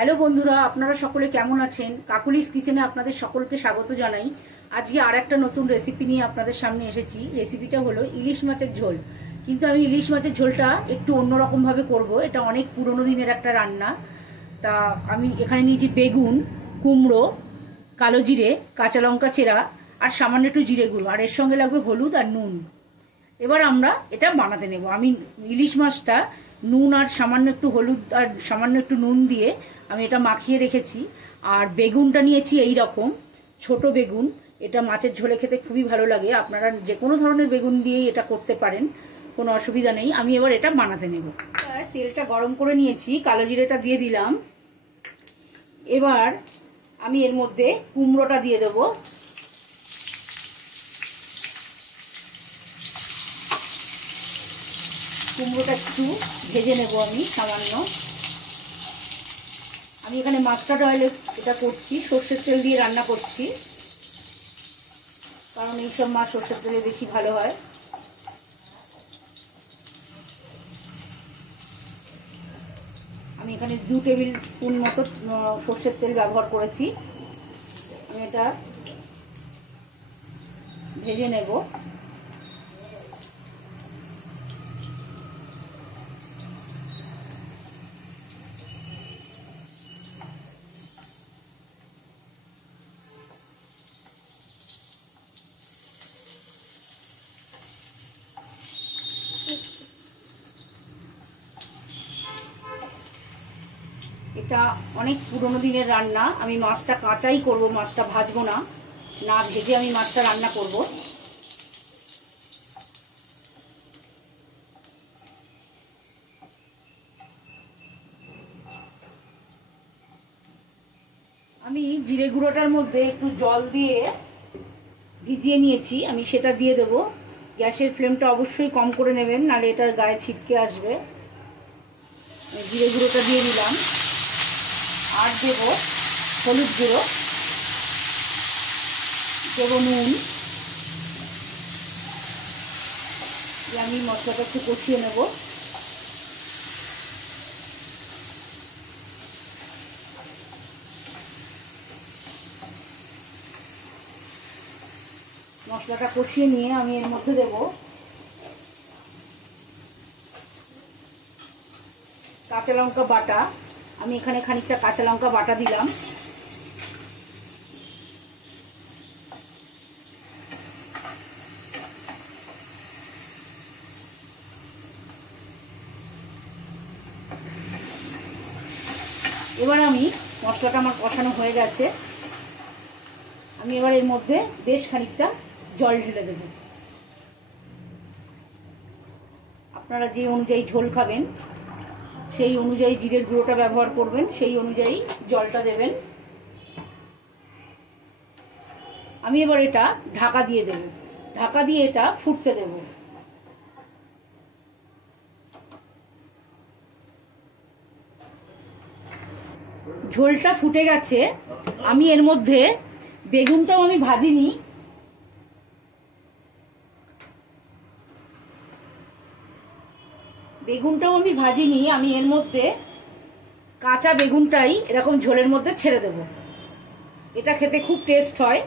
Hello বন্ধুরা, আপনারা সকলে কেমন আছেন? কাকুলিস কিচেনে আপনাদের সকলকে স্বাগত জানাই। আজকে আর একটা নতুন রেসিপি নিয়ে আপনাদের সামনে এসেছি। রেসিপিটা হলো ইলিশ মাছের ঝোল। কিন্তু আমি ইলিশ মাছের ঝোলটা একটু অন্যরকমভাবে করব। এটা অনেক পুরনো দিনের একটা রান্না। তা আমি এখানে নিয়েছি বেগুন, কুমড়ো, কালো জিরে, কাঁচা লঙ্কা চেরা আর সামান্য একটু জিরে গুঁড়ো, আর এর সঙ্গে লাগবে হলুদ আর নুন। এবার আমরা এটা বানাতে নেব। আমি ইলিশ মাছটা নুন আর সামান্য একটু হলুদ আর সামান্য একটু নুন দিয়ে আমি এটা মাখিয়ে রেখেছি। আর বেগুনটা নিয়েছি এই রকম ছোট বেগুন। এটা মাছের ঝোলে খেতে খুবই ভালো লাগে। আপনারা যে কোনো ধরনের বেগুন দিয়েই এটা করতে পারেন, কোনো অসুবিধা নেই। আমি এবার এটা বানাতে নেব। তেলটা গরম করে নিয়েছি, কালো জিরেটা দিয়ে দিলাম। এবার আমি এর মধ্যে কুমড়োটা দিয়ে দেবো। কুমড়োটা একটু ভেজে নেব আমি সামান্য। আমি এখানে মাস্টার্ড অয়েলে এটা করছি, সর্ষের তেল দিয়ে রান্না করছি, কারণ এইসব মাছ সর্ষের তেলে বেশি ভালো হয়। আমি এখানে 2 টেবিল স্পুন মতো সর্ষের তেল ব্যবহার করেছি। আমি এটা ভেজে নেব। এটা অনেক পুরনো দিনের রান্না। আমি মাছটা কাঁচাই করব, মাছটা ভাজবো না, না ভেজে আমি মাছটা রান্না করব। আমি জিরে গুঁড়োটার মধ্যে একটু জল দিয়ে ভিজিয়ে নিয়েছি, আমি সেটা দিয়ে দেব। গ্যাসের ফ্লেমটা অবশ্যই কম করে নেবেন, নাহলে এটা গায়ে ছিটকে আসবে। জিরে গুঁড়োটা দিয়ে দিলাম, আর দেব হলুদ গুঁড়ো, দেব নুন। আমি মশলাটা একটু কষিয়ে নেব। মশলাটা কষিয়ে নিয়ে আমি এর মধ্যে দেব কাঁচা লঙ্কা বাটা। আমি এখানে খানিকটা কাঁচা লঙ্কা বাটা দিলাম। এবার আমি মশলাটা আমার কষানো হয়ে গেছে। আমি এবার এর মধ্যে বেশ খানিকটা জল ঢেলে দেব। আপনারা যে অনুযায়ী ঝোল খাবেন সেই অনুযায়ী জিরের গুঁড়োটা ব্যবহার করবেন, সেই অনুযায়ী জলটা দেবেন। আমি এবার এটা ঢাকা দিয়ে দেব। ঢাকা দিয়ে এটা ফুটতে দেব। ঝোলটা ফুটে গেছে। আমি এর মধ্যে বেগুনটাও আমি ভাজিনি, আমি এর মধ্যে কাঁচা বেগুনটাই এরকম ঝোলের মধ্যে ছেড়ে দেব। এটা খেতে খুব টেস্ট হয়,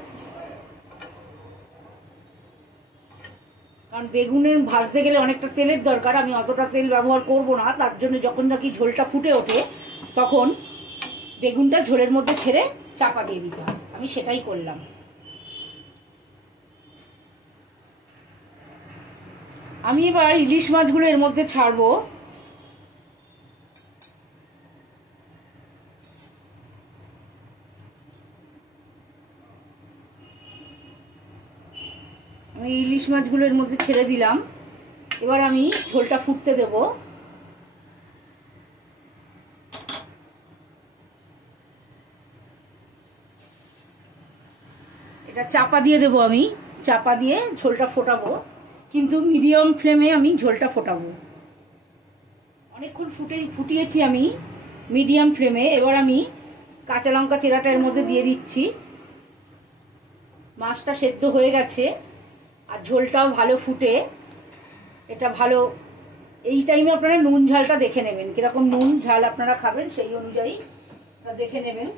কারণ বেগুনের ভাজতে গেলে অনেকটা তেলের দরকার। আমি অতটা তেল ব্যবহার করব না, তার জন্য যখন নাকি ঝোলটা ফুটে ওঠে তখন বেগুনটা ঝোলের মধ্যে ছেড়ে চাপা দিয়ে দিতে হয়। আমি সেটাই করলাম। আমি এবার ইলিশ মাছগুলো এর মধ্যে ছাড়বো। আমি ইলিশ মাছগুলো এর মধ্যে ছেড়ে দিলাম। এবার আমি ঝোলটা ফুটতে দেব। এটা চাপা দিয়ে দেব। আমি চাপা দিয়ে ঝোলটা ফোটাবো, কিন্তু মিডিয়াম ফ্লেমে আমি ঝোলটা ফোটাবো। অনেকক্ষণ ফুটিয়েছি আমি মিডিয়াম ফ্লেমে। এবার আমি কাঁচা লঙ্কা চেরাটা এর মধ্যে দিয়ে দিচ্ছি। মাছটা সেদ্ধ হয়ে গেছে আর ঝোলটাও ভালো ফুটে এটা ভালো। এই টাইমে আপনারা নুন ঝালটা দেখে নেবেন, কিরকম নুন ঝাল আপনারা খাবেন সেই অনুযায়ী দেখে নেবেন।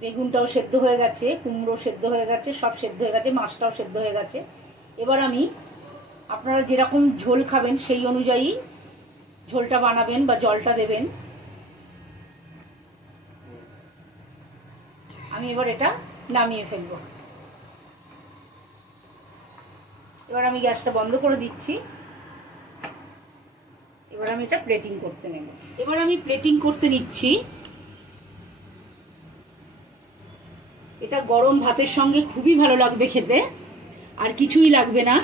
বেগুনটাও সেদ্ধ হয়ে গেছে, কুমড়ো সেদ্ধ হয়ে গেছে, সব সেদ্ধ হয়ে গেছে, মাছটাও সেদ্ধ হয়ে গেছে। এবার আমি আপনারা যেরকম ঝোল খাবেন সেই অনুযায়ী ঝোলটা বানাবেন বা জলটা দেবেন। আমি এবার এটা নামিয়ে ফেলবো। এবার আমি গ্যাসটা বন্ধ করে দিচ্ছি। এবার আমি এটা প্লেটিং করতে নেব। এবার আমি প্লেটিং করতে নিচ্ছি। এটা গরম ভাতের সঙ্গে খুবই ভালো লাগবে খেতে, আর কিছুই লাগবে না।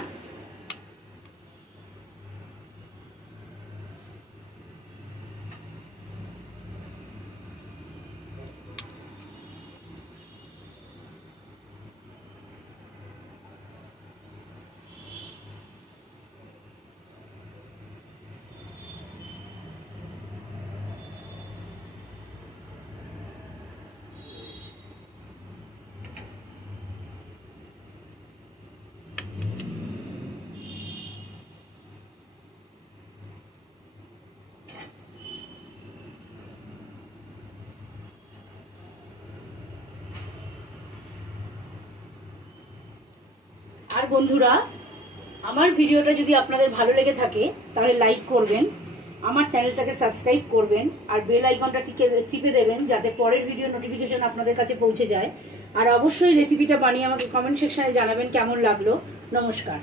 আর বন্ধুরা, আমার ভিডিওটা যদি আপনাদের ভালো লেগে থাকে তাহলে লাইক করবেন, আমার চ্যানেলটাকে সাবস্ক্রাইব করবেন, আর বেল আইকনটা টিপে দেবেন যাতে পরের ভিডিও নোটিফিকেশন আপনাদের কাছে পৌঁছে যায়। আর অবশ্যই রেসিপিটা বানিয়ে আমাকে কমেন্ট সেকশনে জানাবেন কেমন লাগলো। নমস্কার।